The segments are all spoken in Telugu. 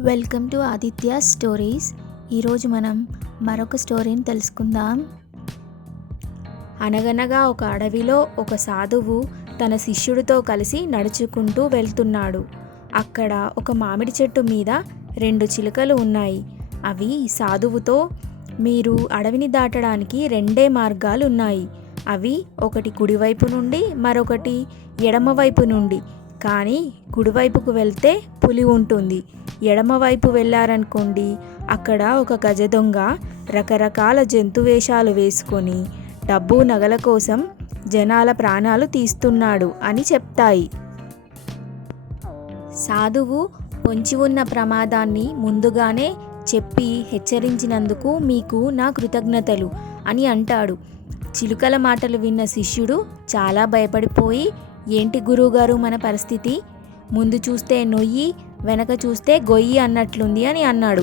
Welcome to Aditya stories. ఈరోజు మనం మరొక స్టోరీని తెలుసుకుందాం. అనగనగా ఒక అడవిలో ఒక సాధువు తన శిష్యుడితో కలిసి నడుచుకుంటూ వెళ్తున్నాడు. అక్కడ ఒక మామిడి చెట్టు మీద 2 చిలుకలు ఉన్నాయి. అవి సాధువుతో, మీరు అడవిని దాటడానికి 2 మార్గాలు ఉన్నాయి. అవి ఒకటి కుడివైపు నుండి, మరొకటి ఎడమవైపు నుండి. కానీ కుడివైపుకు వెళ్తే పులి ఉంటుంది, ఎడమవైపు వెళ్ళారనుకోండి అక్కడ ఒక గజ దొంగ రకరకాల జంతువేషాలు వేసుకొని డబ్బు నగల కోసం జనాల ప్రాణాలు తీస్తున్నాడు అని చెప్తాయి. సాధువు పొంచి ఉన్న ప్రమాదాన్ని ముందుగానే చెప్పి హెచ్చరించినందుకు మీకు నా కృతజ్ఞతలు అని అంటాడు. చిలుకల మాటలు విన్న శిష్యుడు చాలా భయపడిపోయి, ఏంటి గురువుగారు మన పరిస్థితి? ముందు చూస్తే నొయ్యి, వెనక చూస్తే గొయ్యి అన్నట్లుంది అని అన్నాడు.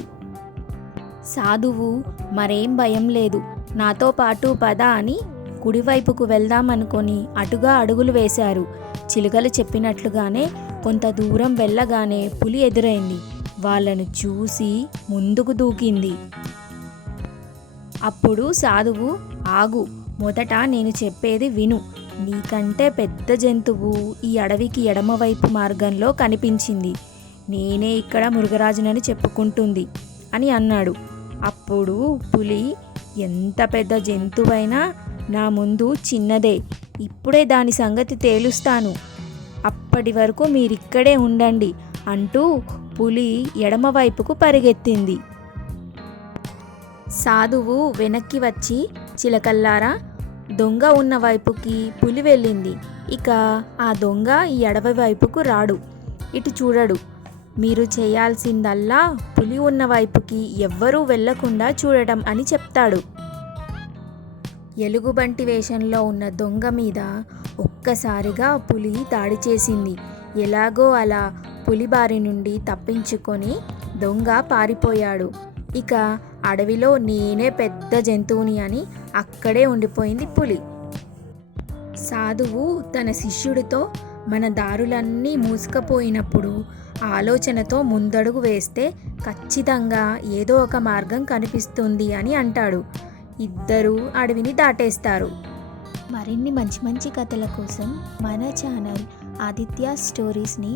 సాధువు మరేం భయం లేదు, నాతో పాటు పద అని కుడివైపుకు వెళ్దామనుకొని అటుగా అడుగులు వేశారు. చిలుకలు చెప్పినట్లుగానే కొంత దూరం వెళ్ళగానే పులి ఎదురైంది. వాళ్ళను చూసి ముందుకు దూకింది. అప్పుడు సాధువు, ఆగు, మొదట నేను చెప్పేది విను. నీకంటే పెద్ద జంతువు ఈ అడవికి ఎడమవైపు మార్గంలో కనిపించింది. నేనే ఇక్కడ మృగరాజునని చెప్పుకుంటుంది అని అన్నాడు. అప్పుడు పులి, ఎంత పెద్ద జంతువైనా నా ముందు చిన్నదే, ఇప్పుడే దాని సంగతి తేలుస్తాను, అప్పటి వరకు మీరిక్కడే ఉండండి అంటూ పులి ఎడమవైపుకు పరిగెత్తింది. సాధువు వెనక్కి వచ్చి, చిలకల్లారా, దొంగ ఉన్న వైపుకి పులి వెళ్ళింది, ఇక ఆ దొంగ ఈ అడవి వైపుకు రాడు, ఇటు చూడడు. మీరు చేయాల్సిందల్లా పులి ఉన్న వైపుకి ఎవ్వరూ వెళ్లకుండా చూడటం అని చెప్తాడు. ఎలుగుబంటి వేషంలో ఉన్న దొంగ మీద ఒక్కసారిగా పులి దాడి చేసింది. ఎలాగో అలా పులి బారి నుండి తప్పించుకొని దొంగ పారిపోయాడు. ఇక అడవిలో నేనే పెద్ద జంతువుని అని అక్కడే ఉండిపోయింది పులి. సాధువు తన శిష్యుడితో, మన దారులన్నీ మూసుకుపోయినప్పుడు ఆలోచనతో ముందడుగు వేస్తే ఖచ్చితంగా ఏదో ఒక మార్గం కనిపిస్తుంది అని అంటాడు. ఇద్దరూ అడవిని దాటేస్తారు. మరిన్ని మంచి మంచి కథల కోసం మన ఛానల్ ఆదిత్య స్టోరీస్ని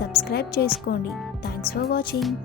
సబ్స్క్రైబ్ చేసుకోండి. Thanks for watching.